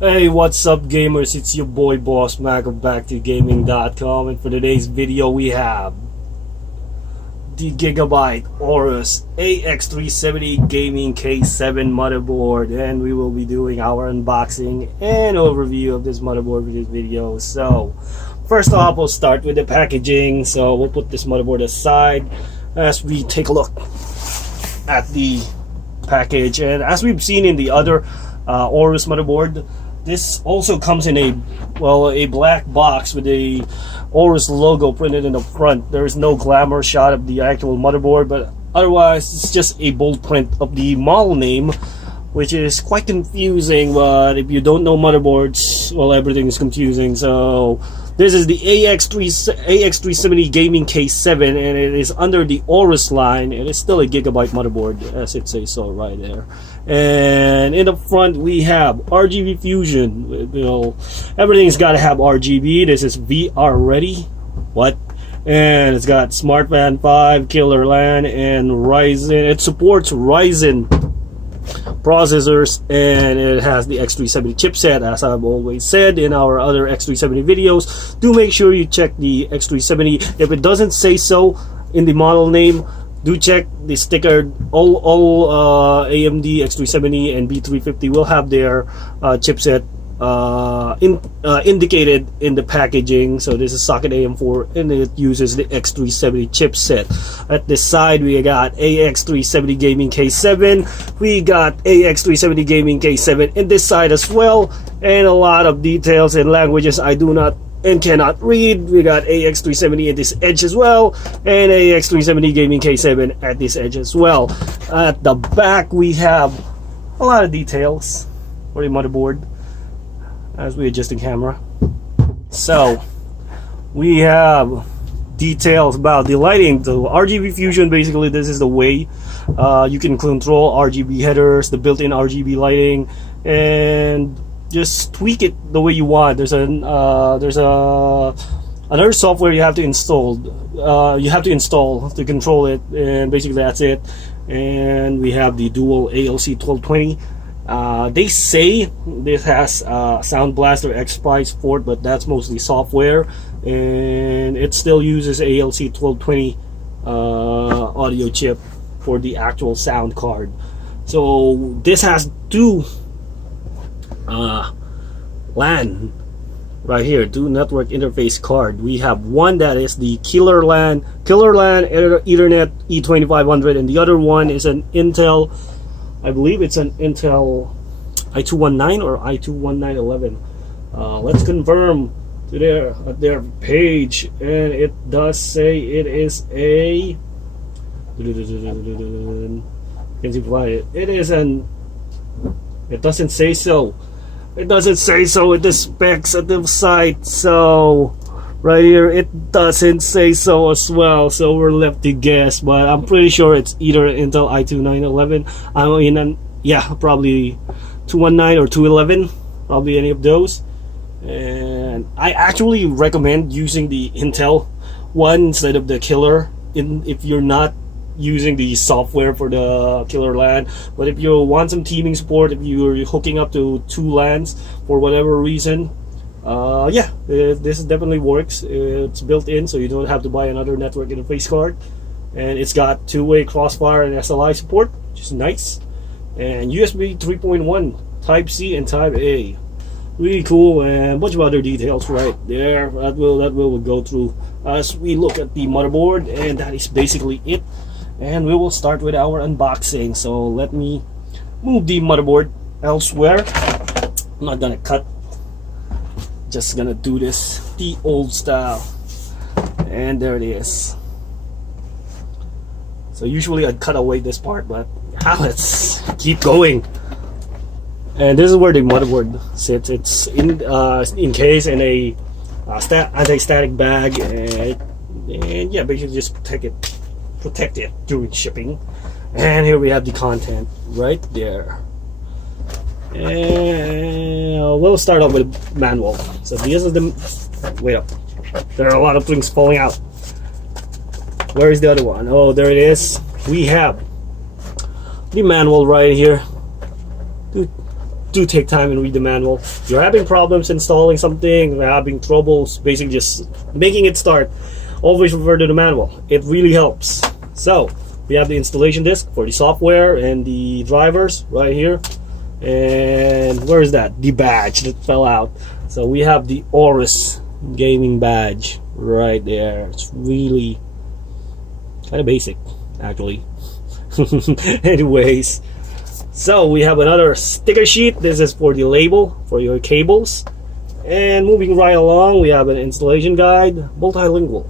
Hey, what's up gamers? It's your boy Boss Mac of BackToGaming.com, and for today's video we have the GIGABYTE AORUS AX370 Gaming K7 motherboard, and we will be doing our unboxing and overview of this motherboard for this video. So first off, we'll start with the packaging. So we'll put this motherboard aside as we take a look at the package. And as we've seen in the other AORUS motherboard, this also comes in a black box with a AORUS logo printed in the front. There is no glamour shot of the actual motherboard, but otherwise it's just a bold print of the model name, which is quite confusing. But if you don't know motherboards, well, everything is confusing. So this is the AX370 Gaming K7, and it is under the AORUS line. It is still a GIGABYTE motherboard, as it says so right there. And in the front we have RGB fusion. You know, everything's got to have RGB. This is VR ready. What? And it's got Smart Fan 5, Killer LAN, and Ryzen. It supports Ryzen processors, and it has the X370 chipset. As I've always said in our other X370 videos, do make sure you check the X370. If it doesn't say so in the model name, do check the sticker. All AMD X370 and B350 will have their chipset indicated in the packaging. So this is socket AM4, and it uses the X370 chipset. At this side we got AX370 Gaming K7, we got AX370 Gaming K7 in this side as well, and a lot of details and languages I do not and cannot read. We got AX370 at this edge as well, and AX370 Gaming K7 at this edge as well. At the back we have a lot of details for the motherboard as we adjust the camera. So we have details about the lighting. The RGB fusion, basically this is the way you can control RGB headers, the built-in RGB lighting, and just tweak it the way you want. There's another software you have to install. To control it, and basically that's it. And we have the dual ALC 1220. They say this has Sound Blaster X-Spice port, but that's mostly software, and it still uses ALC 1220 audio chip for the actual sound card. So this has two LAN right here, two network interface card. We have one that is the Killer LAN Ethernet E2500, and the other one is an Intel, I believe it's an Intel i219 or i21911. Let's confirm to their page, and it does say it is a it doesn't say so. It doesn't say so in the specs at the site. So right here it doesn't say so as well, so we're left to guess, but I'm pretty sure it's either Intel i2-911, probably 219 or 211, probably any of those. And I actually recommend using the Intel one instead of the Killer if you're not using the software for the Killer LAN. But if you want some teaming support, if you're hooking up to two LANs for whatever reason, this definitely works. It's built in, so you don't have to buy another network interface card, and it's got two-way crossfire and SLI support, which is nice, and USB 3.1, Type C and Type A. Really cool, and a bunch of other details right there that we'll go through as we look at the motherboard, and that is basically it. And we will start with our unboxing. So let me move the motherboard elsewhere. I'm not gonna cut, just gonna do this the old style. And there it is. So usually I'd cut away this part, but let's keep going. And this is where the motherboard sits. It's encased in a anti-static bag, and yeah, basically just protect it during shipping. And here we have the content right there. And we'll start off with a manual. So this is the wait up. There are a lot of things falling out. Where is the other one? Oh, there it is. We have the manual right here. Dude, do take time and read the manual. If you're having problems installing something, you're having troubles basically just making it start, always refer to the manual. It really helps. So we have the installation disk for the software and the drivers right here. And where is that? The badge that fell out. So we have the AORUS gaming badge right there. It's really kind of basic, actually. Anyways, so we have another sticker sheet. This is for the label for your cables. And moving right along, we have an installation guide, multilingual.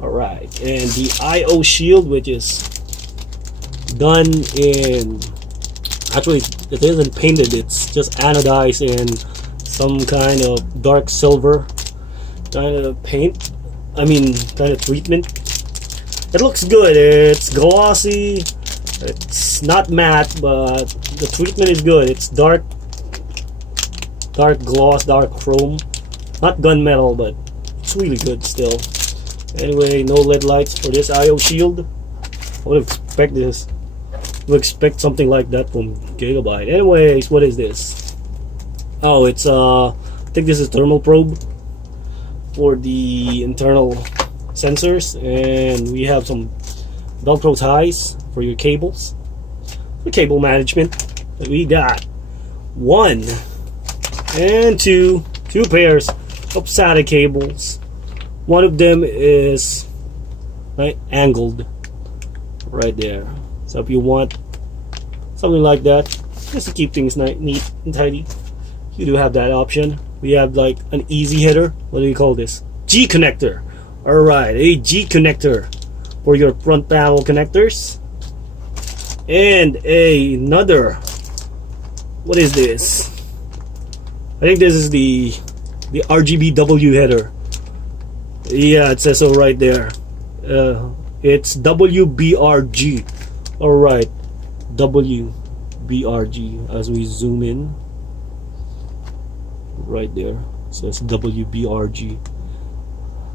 Alright, and the I/O shield, which is done in, actually it isn't painted, it's just anodized in some kind of dark silver kind of paint, kind of treatment. It looks good. It's glossy, it's not matte, but the treatment is good. It's dark gloss, dark chrome, not gunmetal, but it's really good still. Anyway, no LED lights for this I/O shield. I would expect this. Would expect something like that from Gigabyte. Anyways, what is this? Oh, it's I think this is thermal probe for the internal sensors, and we have some Velcro ties for your cables. For cable management, we got 1 and 2 pairs of SATA cables. One of them is angled right there. So if you want something like that, just to keep things neat and tidy, you do have that option. We have like an easy header. What do you call this? G connector. Alright, a G connector for your front panel connectors. And another, what is this? I think this is the RGBW header. Yeah, it says so right there. It's WBRG. Alright, WBRG. As we zoom in, right there, it says WBRG.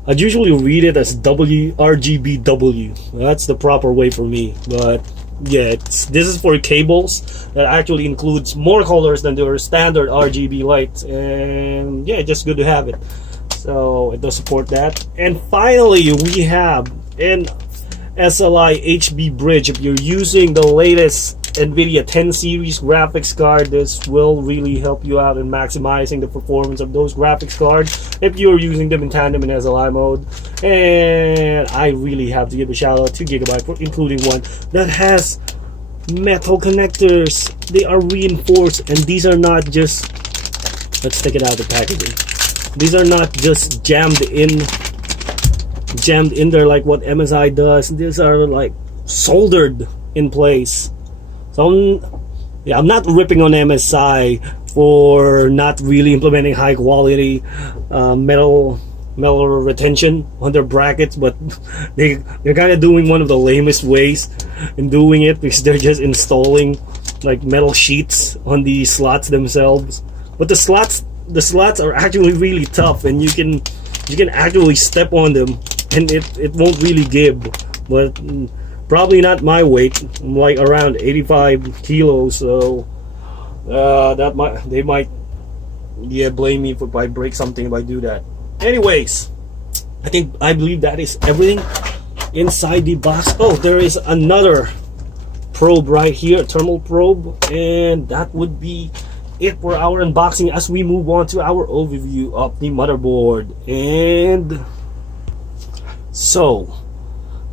I'd usually read it as RGBW. That's the proper way for me. But yeah, this is for cables that actually includes more colors than their standard RGB lights. And yeah, just good to have it. So it does support that. And finally, we have an SLI HB bridge. If you're using the latest NVIDIA 10 series graphics card, this will really help you out in maximizing the performance of those graphics cards if you're using them in tandem in SLI mode. And I really have to give a shout out to Gigabyte for including one that has metal connectors. They are reinforced, and these are not just, let's take it out of the packaging. These are not just jammed in there like what MSI does. These are like soldered in place. So I'm not ripping on MSI for not really implementing high quality metal retention on their brackets, but they're kind of doing one of the lamest ways in doing it, because they're just installing like metal sheets on the slots themselves. But the slots are actually really tough, and you can actually step on them and it won't really give. But probably not my weight. I'm like around 85 kilos, so they might blame me if I break something if I do that. Anyways, I believe that is everything inside the box. Oh, there is another probe right here, a thermal probe, and that would be it for our unboxing as we move on to our overview of the motherboard. And so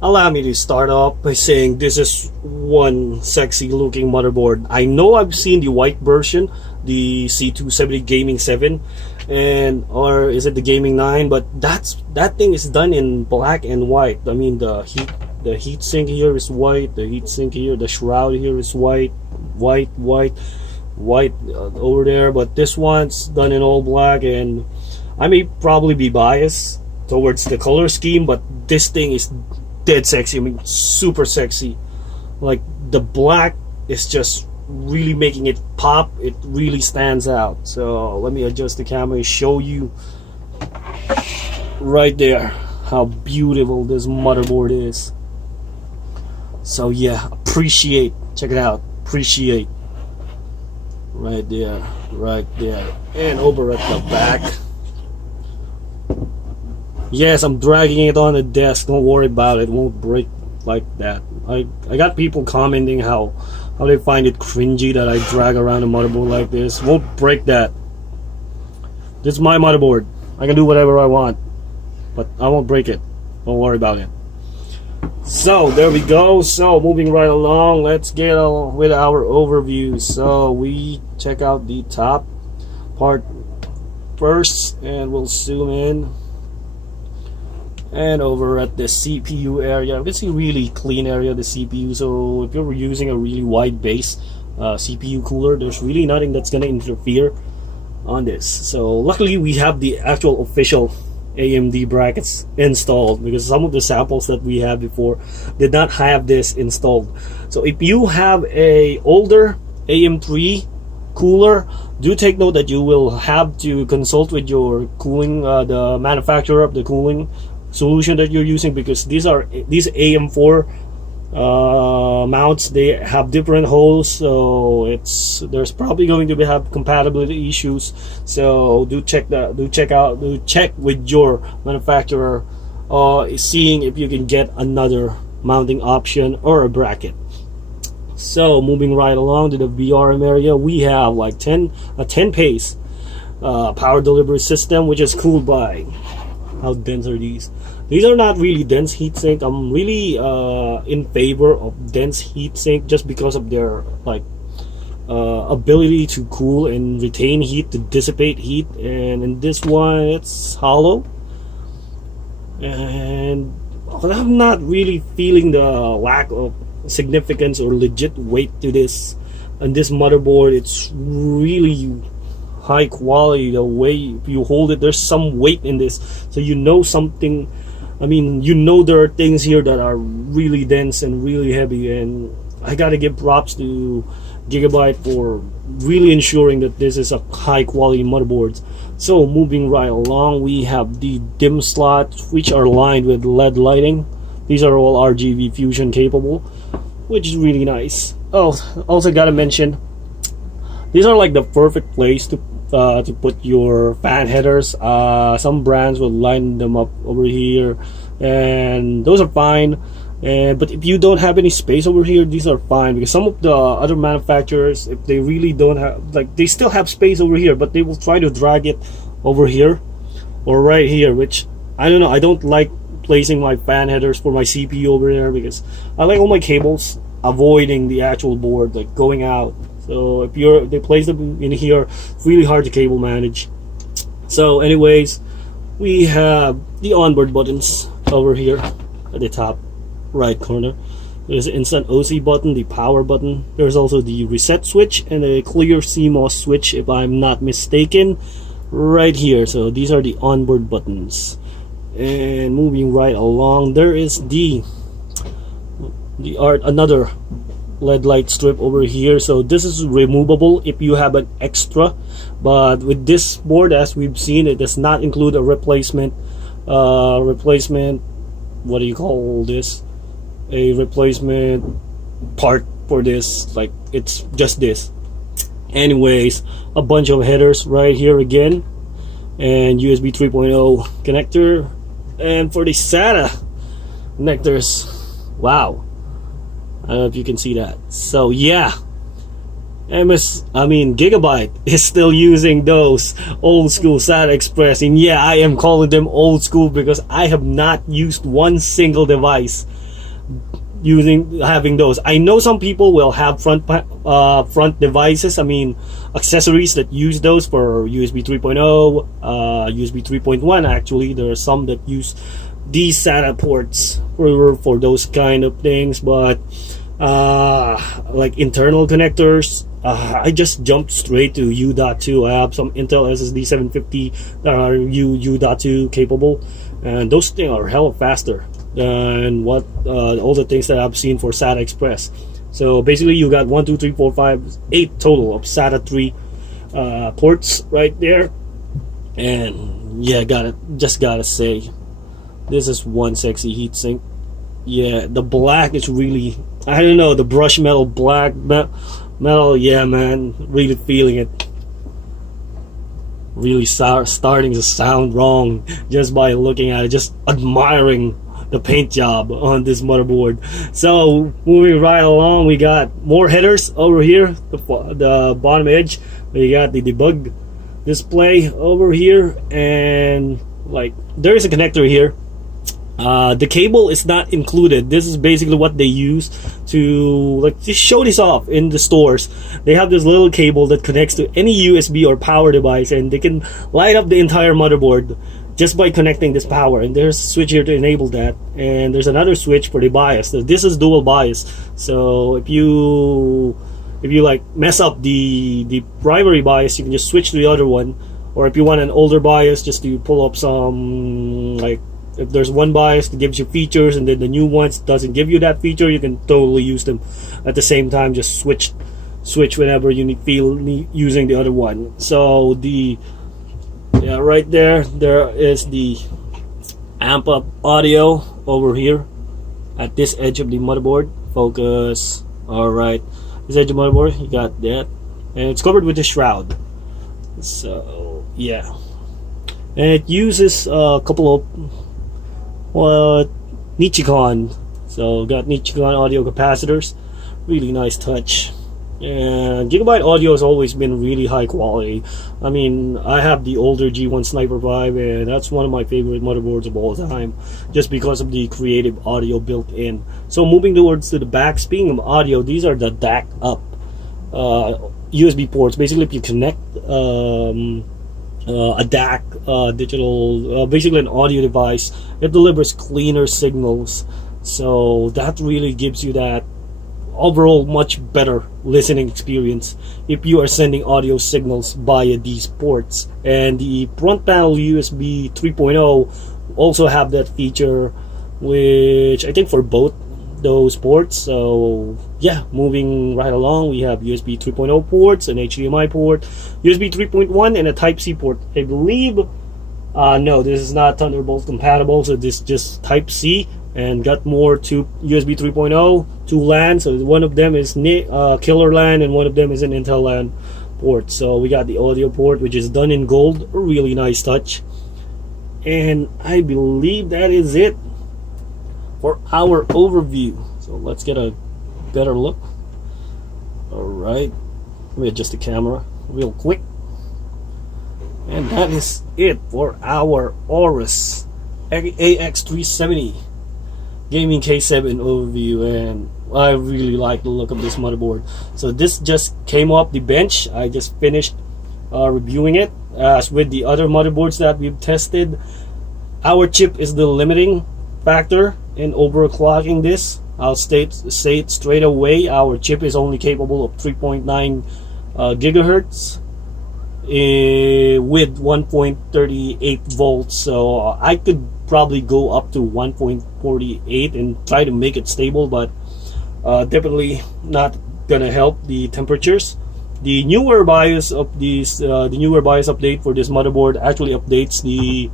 allow me to start off by saying this is one sexy looking motherboard. I know I've seen the white version, the C270 Gaming 7, or is it the Gaming 9, but that thing is done in black and white. I mean, the heat sink here is white, the heat sink here, the shroud here is white over there, but this one's done in all black. And I may probably be biased towards the color scheme, but this thing is dead sexy. I mean, super sexy. Like, the black is just really making it pop. It really stands out. So let me adjust the camera and show you right there how beautiful this motherboard is. So yeah, check it out, appreciate. right there, right there, and over at the back. Yes, I'm dragging it on the desk. Don't worry about it. It won't break like that. I got people commenting how they find it cringy that I drag around a motherboard like this. Won't break that. This is my motherboard. I can do whatever I want, but I won't break it. Don't worry about it. So there we go. So moving right along, let's get on with our overview. So we check out the top part first, and we'll zoom in. And over at the CPU area, you can see really clean area of the CPU. So if you're using a really wide base CPU cooler, there's really nothing that's gonna interfere on this. So luckily we have the actual official AMD brackets installed, because some of the samples that we had before did not have this installed. So if you have a older AM3 cooler, do take note that you will have to consult with your cooling the manufacturer of the cooling solution that you're using, because these AM4 mounts, they have different holes, so there's probably going to have compatibility issues. So do check with your manufacturer, seeing if you can get another mounting option or a bracket. So moving right along to the VRM area, we have like a 10 pace power delivery system, which is cooled by, how dense are these? These are not really dense heatsink. I'm really in favor of dense heatsink just because of their ability to cool and retain heat, to dissipate heat. And in this one, it's hollow, and I'm not really feeling the lack of significance or legit weight to this. And this motherboard, it's really high quality. The way you hold it, there's some weight in this, so you know something. I mean, you know there are things here that are really dense and really heavy, and I gotta give props to Gigabyte for really ensuring that this is a high quality motherboard. So moving right along, we have the DIMM slots, which are lined with LED lighting. These are all RGB fusion capable, which is really nice. Oh, also gotta mention, these are like the perfect place to put your fan headers. Some brands will line them up over here, and those are fine. But if you don't have any space over here, these are fine, because some of the other manufacturers, if they really don't have, they still have space over here, but they will try to drag it over here or right here, which I don't know. I don't like placing my fan headers for my CPU over there, because I like all my cables avoiding the actual board, like going out. So if they place them in here, it's really hard to cable manage. So anyways, we have the onboard buttons over here at the top right corner. There's the instant OC button, the power button. There's also the reset switch and a clear CMOS switch, if I'm not mistaken, right here. So these are the onboard buttons. And moving right along, there is another LED light strip over here. So this is removable if you have an extra, but with this board, as we've seen, it does not include a replacement what do you call this, a replacement part for this. Like, it's just this. Anyways, a bunch of headers right here again, and USB 3.0 connector, and for the SATA connectors, wow, I don't know if you can see that. So yeah, Gigabyte is still using those old school SATA Express, and yeah, I am calling them old school because I have not used one single device having those. I know some people will have front devices, accessories that use those for USB 3.0, USB 3.1. Actually, there are some that use these SATA ports for those kind of things, but like internal connectors, I just jumped straight to U.2. I have some Intel SSD 750 that are U.2 capable, and those things are hella faster than what all the things that I've seen for SATA Express. So basically, you got 1, 2, 3, 4, 5, 8 total of SATA 3 ports right there. And yeah, just gotta say, this is one sexy heatsink. Yeah, the black is really, I don't know, the brush metal black Metal, yeah, man, really feeling it. Really starting to sound wrong just by looking at it, just admiring the paint job on this motherboard. So moving right along, we got more headers over here, the bottom edge. We got the debug display over here, and like there is a connector here. The cable is not included. This is basically what they use to like just show this off in the stores. They have this little cable that connects to any USB or power device, and they can light up the entire motherboard just by connecting this power. And there's a switch here to enable that, and there's another switch for the bias. So this is dual bias, so if you like mess up the primary bias, you can just switch to the other one. Or if you want an older bias, just to pull up some, like if there's one bias that gives you features and then the new ones doesn't give you that feature, you can totally use them at the same time. Just switch whenever you feel using the other one. So right there is the amp up audio over here at this edge of the motherboard. Focus. Alright, this edge of the motherboard, you got that, and it's covered with the shroud. So yeah, and it uses a couple of Nichicon. So got Nichicon audio capacitors. Really nice touch. And Gigabyte audio has always been really high quality. I mean, I have the older G1 Sniper 5, and that's one of my favorite motherboards of all time, just because of the creative audio built in. So moving towards to the back, speaking of audio, these are the DAC up USB ports. Basically, if you connect a DAC digital, basically an audio device, it delivers cleaner signals. So that really gives you that overall much better listening experience if you are sending audio signals via these ports. And the front panel USB 3.0 also have that feature, which I think for both those ports. So yeah, moving right along, we have USB 3.0 ports, an HDMI port, USB 3.1, and a Type-C port. I believe no, this is not Thunderbolt compatible, so this is just Type-C. And got more to USB 3.0, 2 LAN. So one of them is Killer LAN, and one of them is an Intel LAN port. So we got the audio port, which is done in gold. A really nice touch. And I believe that is it for our overview. So let's get a better look. Alright, let me adjust the camera real quick. And that is it for our AORUS AX370 Gaming K7 overview, and I really like the look of this motherboard. So this just came off the bench. I just finished reviewing it. As with the other motherboards that we've tested, our chip is the limiting factor in overclocking this. I'll say it straight away. Our chip is only capable of 3.9 gigahertz with 1.38 volts. So I could probably go up to 1.48 and try to make it stable, but definitely not gonna help the temperatures. The newer BIOS of these, the newer BIOS update for this motherboard actually updates the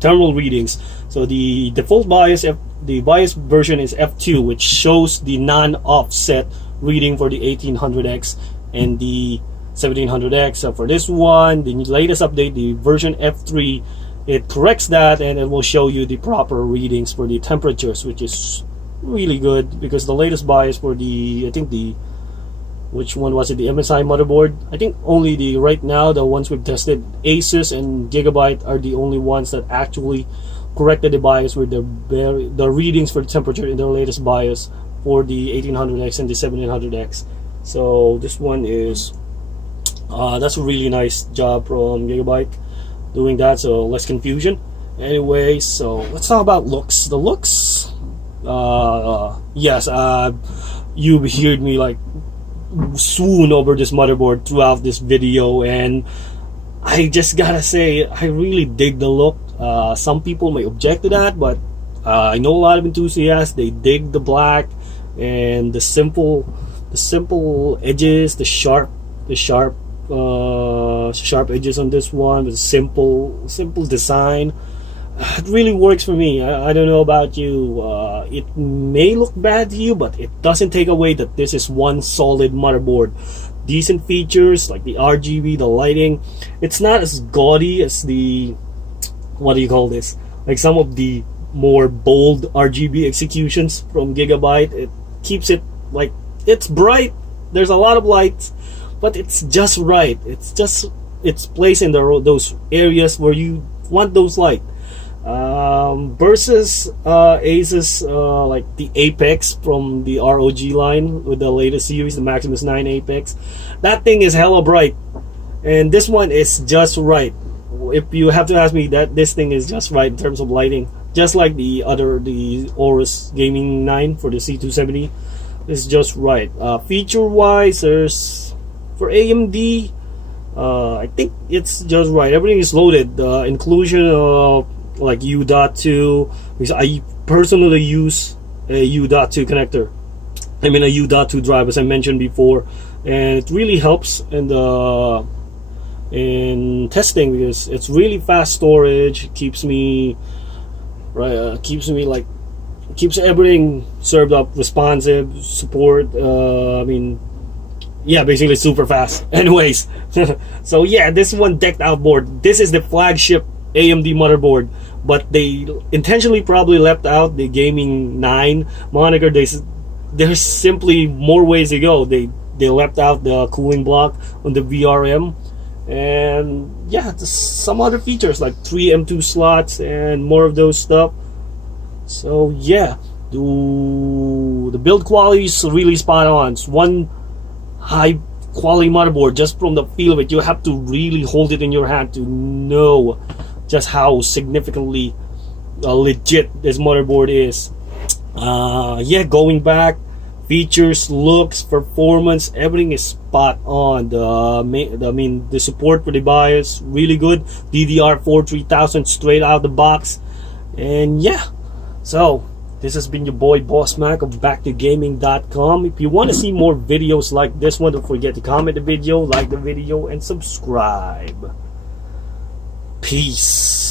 thermal readings. So the default BIOS, the BIOS version is F2, which shows the non-offset reading for the 1800X and the 1700X. So for this one, the latest update, the version F3, it corrects that, and it will show you the proper readings for the temperatures, which is really good, because the latest BIOS for the, I think the, which one was it, the MSI motherboard, I think only the, right now, the ones we've tested, ASUS and Gigabyte are the only ones that actually corrected the BIOS with the readings for the temperature in their latest BIOS for the 1800X and the 1700X. So this one is, that's a really nice job from Gigabyte doing that, so less confusion. Anyway, so let's talk about looks. The looks, yes, you've heard me like swoon over this motherboard throughout this video, and I just gotta say, I really dig the look. Some people may object to that, but I know a lot of enthusiasts, they dig the black and the simple edges, the sharp edges on this one with simple design. it really works for me. I don't know about you. It may look bad to you, but it doesn't take away that this is one solid motherboard. Decent features like the RGB, the lighting. It's not as gaudy as the, what do you call this, like some of the more bold RGB executions from Gigabyte. It keeps it like, it's bright, there's a lot of lights, but it's just right. It's placed in those areas where you want those light. Versus Asus, like the Apex from the ROG line with the latest series, the Maximus 9 Apex. That thing is hella bright, and this one is just right. If you have to ask me, that this thing is just right in terms of lighting, just like the AORUS Gaming 9 for the C270. It's just right. Feature wise, there's for AMD, I think it's just right. Everything is loaded. Inclusion of like U.2, because I personally use a U.2 connector. I mean a U.2 drive, as I mentioned before, and it really helps in the testing, because it's really fast storage. It keeps me keeps everything served up, responsive, support. I mean, yeah, basically super fast. Anyways, so yeah, this one decked out board. This is the flagship AMD motherboard, but they intentionally probably left out the Gaming 9 moniker. There's simply more ways to go. They left out the cooling block on the VRM, and yeah, some other features like 3 M2 slots and more of those stuff. So yeah, the build quality is really spot on. It's one high quality motherboard. Just from the feel of it, you have to really hold it in your hand to know just how significantly legit this motherboard is. Yeah, going back, features, looks, performance, everything is spot on. The support for the BIOS really good. DDR4 3000 straight out the box, and yeah. So this has been your boy Boss Mac of BackToGaming.com. If you want to see more videos like this one, don't forget to comment the video, like the video, and subscribe. Peace.